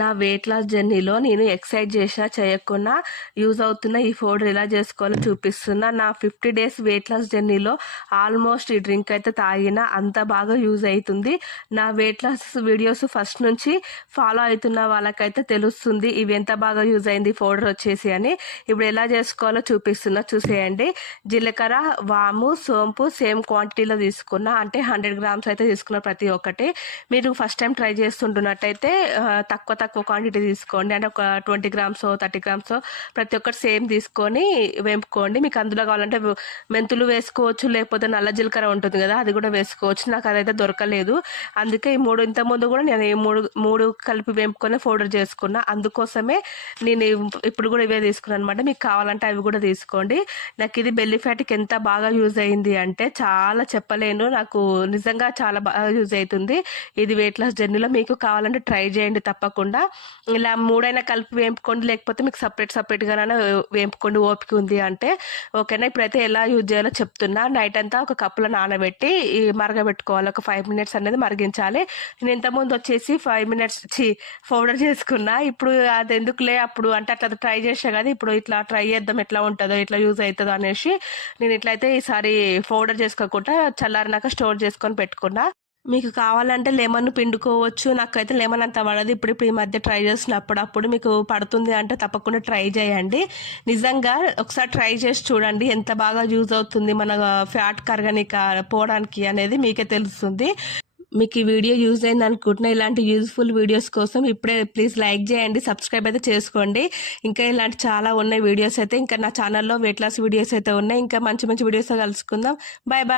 నా weight loss జర్నీలో నేను ఎక్సర్సైజ్ చేసినా చేయకున్నా యూజ్ అవుతున్న ఈ పౌడర్ ఎలా చేసుకోవాలో చూపిస్తున్నా. నా 50 డేస్ వెయిట్ లాస్ జర్నీలో ఆల్మోస్ట్ ఈ డ్రింక్ అయితే తాగిన అంత బాగా యూజ్ అవుతుంది. నా వెయిట్ లాస్ వీడియోస్ ఫస్ట్ నుంచి ఫాలో అవుతున్న వాళ్ళకైతే తెలుస్తుంది ఇవి ఎంత బాగా యూజ్ అయింది పౌడర్ వచ్చేసి అని. ఇప్పుడు ఎలా చేసుకోవాలో చూపిస్తున్నా, చూసేయండి. జీలకర్ర, వాము, సోంపు సేమ్ క్వాంటిటీలో తీసుకున్నా, అంటే 100 గ్రామ్స్ అయితే తీసుకున్నా ప్రతి ఒక్కటి. మీరు ఫస్ట్ టైం ట్రై చేస్తుంటున్నట్టయితే తక్కువ తక్కువ క్వాంటిటీ తీసుకోండి, అంటే ఒక 20 గ్రామ్స్ 30 గ్రామ్స్ ప్రతి ఒక్కటి సేమ్ తీసుకొని వేపుకోండి. మీకు అందులో కావాలంటే మెంతులు వేసుకోవచ్చు, లేకపోతే నల్ల జీలకర్ర ఉంటుంది కదా అది కూడా వేసుకోవచ్చు. నాకు అదైతే దొరకలేదు, అందుకే ఈ మూడు ఇంతకుముందు కూడా నేను ఈ మూడు కలిపి వేపుకొని పౌడర్ చేసుకున్నా. అందుకోసమే నేను ఇప్పుడు కూడా ఇవే తీసుకున్నాను అనమాట. మీకు కావాలంటే అవి కూడా తీసుకోండి. నాకు ఇది బెల్లి ఫ్యాట్కి ఎంత బాగా యూజ్ అయింది అంటే చాలా చెప్పలేను, నాకు నిజంగా చాలా బాగా యూజ్ అవుతుంది ఇది వెయిట్ లాస్ జర్నీలో. మీకు కావాలంటే ట్రై చేయండి తప్పకుండా. ఇలా మూడైనా కలిపి వేపుకోండి, లేకపోతే మీకు సపరేట్గానే వేపుకోండి ఓపిక ఉంది అంటే. ఓకేనా, ఇప్పుడైతే ఎలా యూజ్ చేయాలో చెప్తున్నా. నైట్ అంతా ఒక కప్పులో నానబెట్టి మరగబెట్టుకోవాలి, ఒక 5 minutes అనేది మరిగించాలి. నేను ఇంతకుముందు వచ్చేసి 5 minutes పౌడర్ చేసుకున్నా. ఇప్పుడు అది ఎందుకులే, అప్పుడు అంటే అట్లా ట్రై చేసా కదా, ఇప్పుడు ఇట్లా ట్రై చేద్దాం ఎట్లా ఉంటుందో, ఎట్లా యూజ్ అవుతుందో అనేసి నేను ఇట్లయితే ఈసారి పౌడర్ చేసుకోకుండా చల్లారినాక స్టోర్ చేసుకొని పెట్టుకున్నా. మీకు కావాలంటే లెమన్ పిండుకోవచ్చు, నాకైతే లెమన్ అంత పడదు. ఇప్పుడు ఈ మధ్య ట్రై చేసినప్పుడు మీకు పడుతుంది అంటే తప్పకుండా ట్రై చేయండి. నిజంగా ఒకసారి ట్రై చేసి చూడండి ఎంత బాగా యూజ్ అవుతుంది మన ఫ్యాట్ కరగనిక పోవడానికి అనేది మీకే తెలుస్తుంది. మీకు ఈ వీడియో యూజ్ అయింది అనుకుంటున్నా. ఇలాంటి యూజ్ఫుల్ వీడియోస్ కోసం ఇప్పుడే ప్లీజ్ లైక్ చేయండి, సబ్స్క్రైబ్ అయితే చేసుకోండి. ఇంకా ఇలాంటి చాలా ఉన్నాయి వీడియోస్ అయితే, ఇంకా నా ఛానల్లో వెయిట్ లాస్ వీడియోస్ అయితే ఉన్నాయి. ఇంకా మంచి మంచి వీడియోస్ కలుసుకుందాం. Bye bye.